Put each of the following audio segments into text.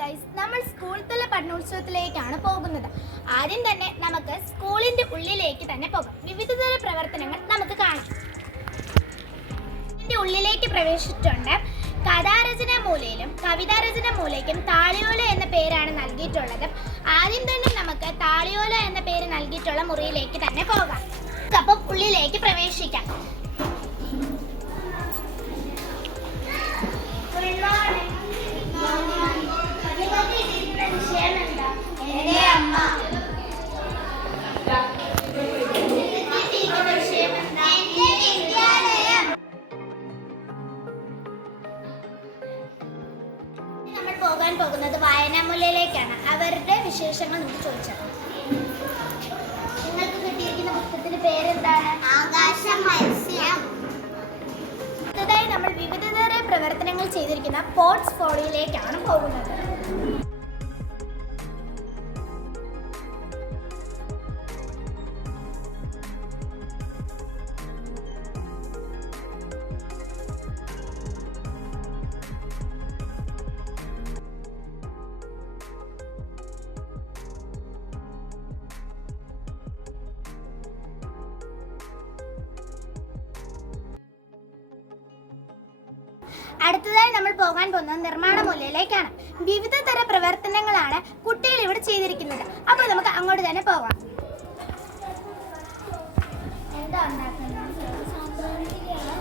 Guys നമ്മൾ school തല പഠനോത്സവത്തിലേക്കാണ് പോകുന്നത്. ആദ്യം തന്നെ നമുക്ക് സ്കൂളിന്റെ ഉള്ളിലേക്ക് തന്നെ പോകാം. വിവിധതര പ്രവർത്തനങ്ങൾ നമുക്ക് കാണാം. ഇതിന്റെ ഉള്ളിലേക്ക് പ്രവേശിച്ചിട്ടുണ്ട്. കഥാരചന മൂലയിലും കവിതാരചന മൂലയ്ക്കും താളിയോല എന്ന പേരാണ് നൽകിയിട്ടുള്ളത്. ആദ്യം തന്നെ നമുക്ക് താളിയോല എന്ന പേര് നൽകിയിട്ടുള്ള മുറിയിലേക്ക് തന്നെ പോകാം. അപ്പം ഉള്ളിലേക്ക് പ്രവേശിക്കാം. പോകാൻ പോകുന്നത് വായനാമൂലയിലേക്കാണ്. അവരുടെ വിശേഷങ്ങൾ നമുക്ക് ചോദിച്ചത് നിങ്ങൾക്ക് കിട്ടിയിരിക്കുന്ന പുസ്തകത്തിന്റെ പേരെന്താണ്? ആകാശ മത്സ്യം അടുത്തതായി നമ്മൾ വിവിധതര പ്രവർത്തനങ്ങൾ ചെയ്തിരിക്കുന്ന പോർട്സ് ഫോളിയിലേക്കാണ് അടുത്തതായി നമ്മൾ പോകാൻ പോകുന്നത് നിർമ്മാണ മൂലയിലേക്കാണ് വിവിധ തര പ്രവർത്തനങ്ങളാണ് കുട്ടികൾ ഇവിടെ ചെയ്തിരിക്കുന്നത്. അപ്പോൾ നമുക്ക് അങ്ങോട്ട് തന്നെ പോകാം. എന്താ കടലാസം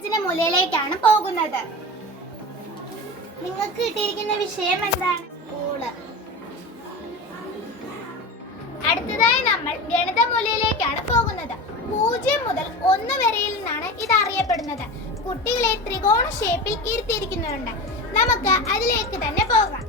രചന മുലയിലേക്കാണ് പോകുന്നത്. നിങ്ങൾക്ക് കിട്ടിയിരിക്കുന്ന വിഷയം എന്താണ്? സ്കൂൾ അടുത്തതായി നമ്മൾ ഗണിത മൂലയിലേക്കാണ് പോകുന്നത്. പൂജ്യം മുതൽ ഒന്ന് വരെയിൽ നിന്നാണ് ഇത് അറിയപ്പെടുന്നത്. കുട്ടികളെ ത്രികോണ ഷേപ്പിൽ ഇരുത്തിയിരിക്കുന്നുണ്ട് നമുക്ക് അതിലേക്ക് തന്നെ പോകാം.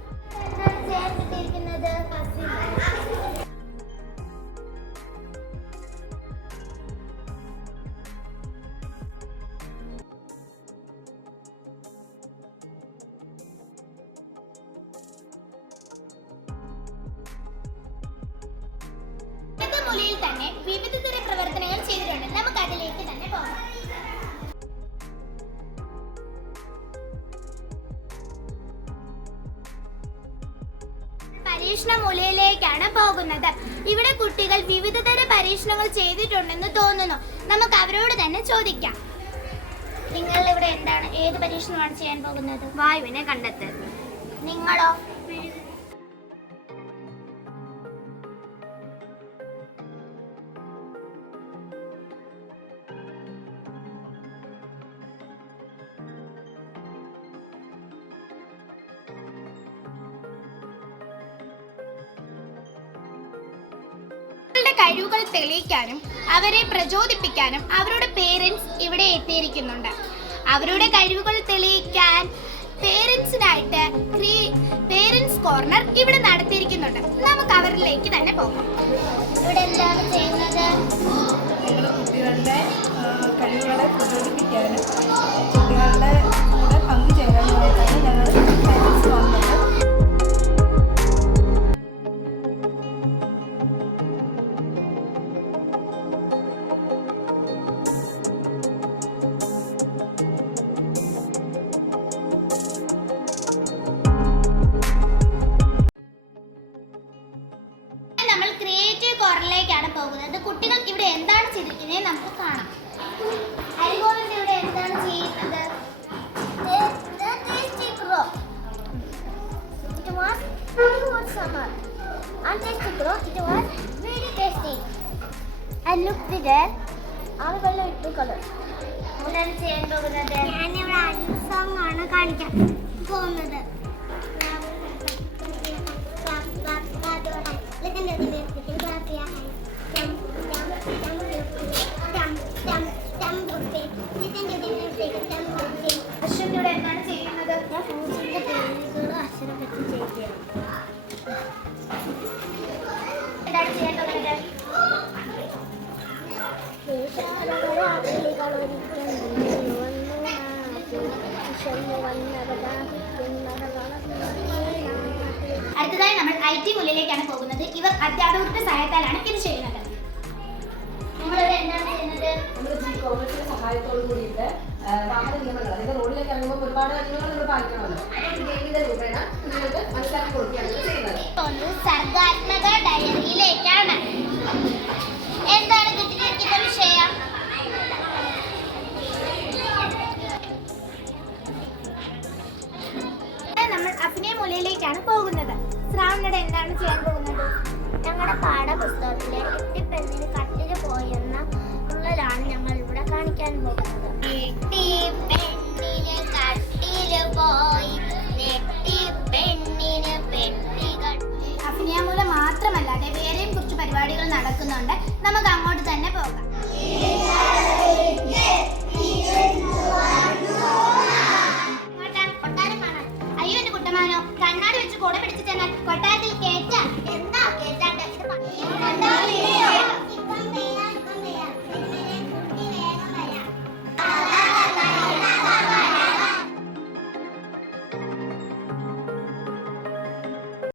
പരീക്ഷണ മൂലയിലേക്കാണ് പോകുന്നത്. ഇവിടെ കുട്ടികൾ വിവിധ തരം പരീക്ഷണങ്ങൾ ചെയ്തിട്ടുണ്ടെന്ന് തോന്നുന്നു. നമുക്ക് അവരോട് തന്നെ ചോദിക്കാം. നിങ്ങൾ ഇവിടെ എന്താണ് ഏത് പരീക്ഷണമാണ് ചെയ്യാൻ പോകുന്നത്? വായുവിനെ കണ്ടെത്തൽ നിങ്ങളോ? കഴിവുകൾ തെളിയിക്കാനും അവരെ പ്രചോദിപ്പിക്കാനും അവരുടെ പേരൻസ് ഇവിടെ എത്തിയിരിക്കുന്നുണ്ട്. അവരുടെ കഴിവുകൾ തെളിയിക്കാൻ പേരൻസിനായിട്ട് പേരൻസ് കോർണർ ഇവിടെ നടത്തിയിരിക്കുന്നുണ്ട്. നമുക്ക് അവരിലേക്ക് തന്നെ പോകാം. ഇവിടെ എന്താണ് ചെയ്യുന്നത്? കോർണറിലേക്കാണ് പോകുന്നത്. കുട്ടികൾ ഇവിടെ എന്താണ് ചെയ്തിരിക്കുന്നത് നമുക്ക് കാണാം. ഇവിടെ എന്താണ് ചെയ്യുന്നത്? കളർ. പോകുന്നത് ഞാനിവിടെ സോങ് ആണ് കാണിക്കാൻ പോകുന്നത്. വന്നു അടുത്തതായി നമ്മൾ ഐ ടി മുല്ലിലേക്കാണ് പോകുന്നത്. ഇവർ അധ്യാപകരുടെ സഹായത്താലാണ് ഇത് ചെയ്യുന്നത്. എന്താണ് ചെയ്യുന്നത്? നമ്മൾ വാഹന നിയമങ്ങൾ റോഡിലേക്ക് ഒരുപാട് നമ്മൾ നിങ്ങൾക്ക് ചെയ്യുന്നത്. സർഗാത്മക ഡയറി നമ്മൾ മുലയിലേക്കാണ് പോകുന്നത്. ശ്രാവണയുടെ എന്താണ് ചെയ്യാൻ പോകുന്നത്? ഞങ്ങളുടെ പാഠപുസ്തകത്തിലെ എട്ടി പെണ്ണിന് കട്ടിൽ പോയെന്ന ഉള്ളതാണ് ഞങ്ങൾ ഇവിടെ കാണിക്കാൻ പോകുന്നത്. പെണ്ണിന് കട്ടിൽ പോയി. അഭിനയമൂലം വേറെയും കുറച്ച് പരിപാടികൾ നടക്കുന്നുണ്ട്. നമുക്ക് അങ്ങോട്ട് തന്നെ പോകാം.